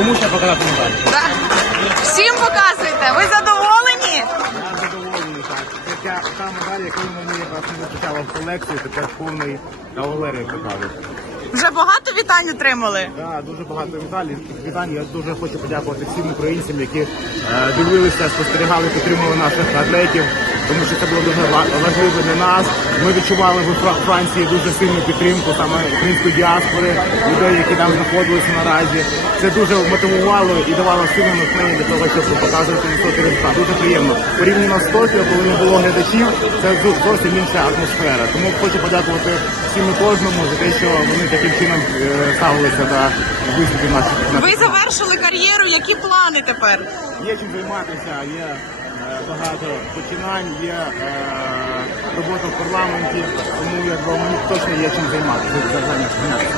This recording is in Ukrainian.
Кому ще показати медаль? Да. Всім показуйте. Ви задоволені? Я задоволений, так. Це та медаль, яку мені якраз не вистачало в колекції, тепер повний кавалер, як то кажуть. Вже багато вітань отримали. Да, дуже багато віталій. Вітань. Я дуже хочу подякувати всім українцям, які е, дивилися, спостерігали, підтримували наших атлетів, тому що це було дуже ва- важливо для нас. Ми відчували в Фра- Франції дуже сильну підтримку саме української діаспори, людей, які там знаходилися наразі. Це дуже мотивувало і давало сильне натхнення для того, щоб показувати високий результат. Дуже приємно. Порівняно з Токіо, коли не було глядачів, це зо- зовсім інша атмосфера. Тому хочу подякувати всім і кожному за те, що вони таким чином е, ставилися до виступів наших. Ви завершили кар'єру. Які плани тепер? Є чим займатися, є багато починань, є е, робота в парламенті, тому я думаю, точно є чим займатися.